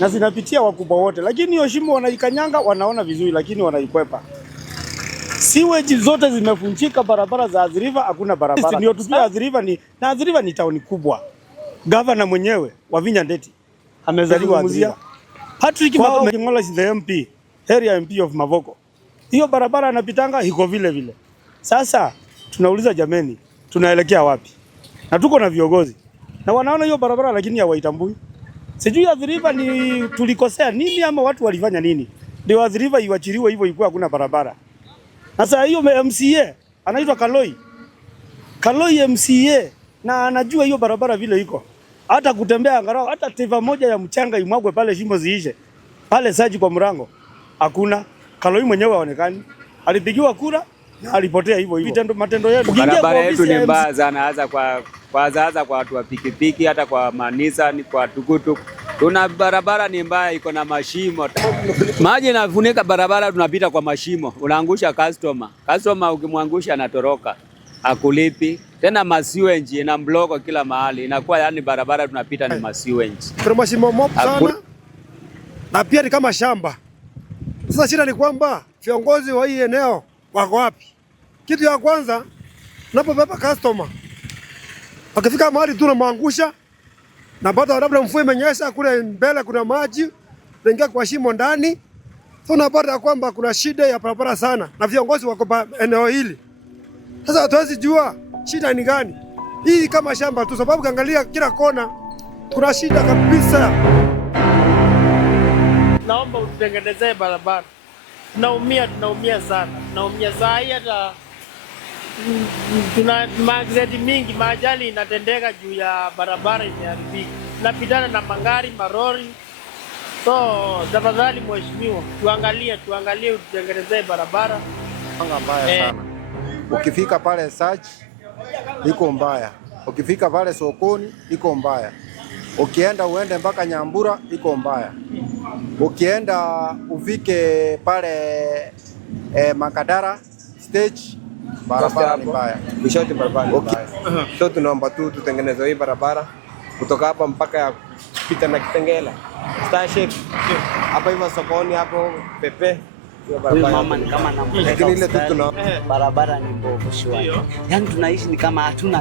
na zinapitia wakubwa wote, lakini hiyo shimo wanaikanyanga, wanaona vizuri, lakini wanaikwepa. Sewage zote zimefunjika, barabara za Athi River hakuna barabara. Ndio tupia Athi River na Athi River ni town kubwa. Governor mwenyewe Wavinya Ndeti amezaliwa Athi River. Patrick Mang'ola is the MP, area MP of Mavoko. Hiyo barabara anapitanga iko vile vile. Sasa tunauliza jameni, tunaelekea wapi? Na tuko na viongozi na wanaona hiyo barabara lakini hawaitambui. Sijui Athi River ni tulikosea nini ama watu walifanya nini ndio Athi River iwachiliwe hivyo ikuwa hakuna barabara. Sasa hiyo MCA anaitwa Kaloi MCA na anajua hiyo barabara vile iko. Hata kutembea angalau hata teva moja ya mchanga imwagwe pale shimo ziishe. Pale saji kwa mrango hakuna. Kaloi mwenyewe haonekani. Alipigiwa kura na alipotea hivyo hivyo. Matendo yetu. Barabara yetu ni mbaya sana, hasa kwa watu wa pikipiki, hata kwa manisa, ni kwa tukutuk. Tuna barabara ni mbaya, iko na mashimo. Maji yanafunika barabara, tunapita kwa mashimo. Unaangusha customer. Customer ukimwangusha anatoroka. Akulipi. Tena masiwenji na mbloko kila mahali. Inakuwa yani barabara tunapita ni masiwenji. Kuna mashimo mob sana. Na pia ni kama shamba. Sasa shida ni kwamba viongozi wa hii eneo wako wapi? Kitu ya kwanza, unapobeba customer, wakifika mahali tu unamwangusha, na baada labda mvua imenyesha kule mbele kuna maji, unaingia kwa shimo ndani. So unapata kwamba kuna shida ya barabara sana na viongozi wako eneo hili. Sasa hatuwezi jua shida ni gani. Hii kama shamba tu, sababu kaangalia kila kona kuna shida kabisa. Naomba utengenezee barabara. Tunaumia sana. Tunaumia saa hii, hata tuna maaksidenti mingi, maajali inatendeka juu ya barabara imeharibika. Tunapitana na magari, marori. So tafadhali mheshimiwa, tuangalie utengenezee barabara. Mbaya sana. Ukifika pale Saji iko mbaya. Ukifika pale sokoni iko mbaya. Ukienda uende mpaka Nyambura iko mbaya. Ukienda ufike pale Makadara stage barabara ni mbaya. Bishote barabara ni mbaya. So tunaomba tu tutengeneze hii barabara kutoka hapa mpaka ya pita na Kitengela. Starship. Hapa hivi sokoni hapo Pepe. Mama ni kama barabara ni mbovu shwari. Yaani tunaishi ni kama hatuna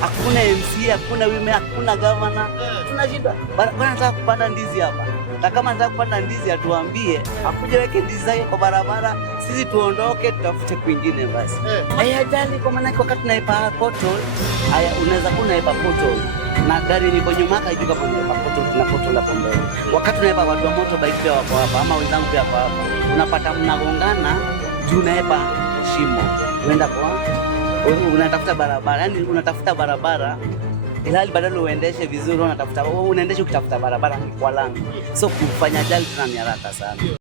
hakuna MC, hakuna wime, hakuna governor. Tunashinda. Bwana nataka kupanda ndizi hapa. Na kama nataka kupanda ndizi atuambie, akuje weke ndizi zake kwa barabara, sisi tuondoke tutafute kwingine basi. Ajali kwa maana wakati tunaipa portal, unaweza kuwa unaipa portal na gari liko nyuma yako hajui kama unaipa portal, tuna portal hapo mbele. Wakati unaipa watu wa motorbike pia wako hapa ama wenzangu pia wako hapa. Unapata mnagongana juu unaipa shimo. Unaenda kwa unatafuta barabara, yani unatafuta barabara ilhali badala uendeshe vizuri unaendesha ukitafuta barabara kwa lami. So kufanya ajali tuna ni haraka sana.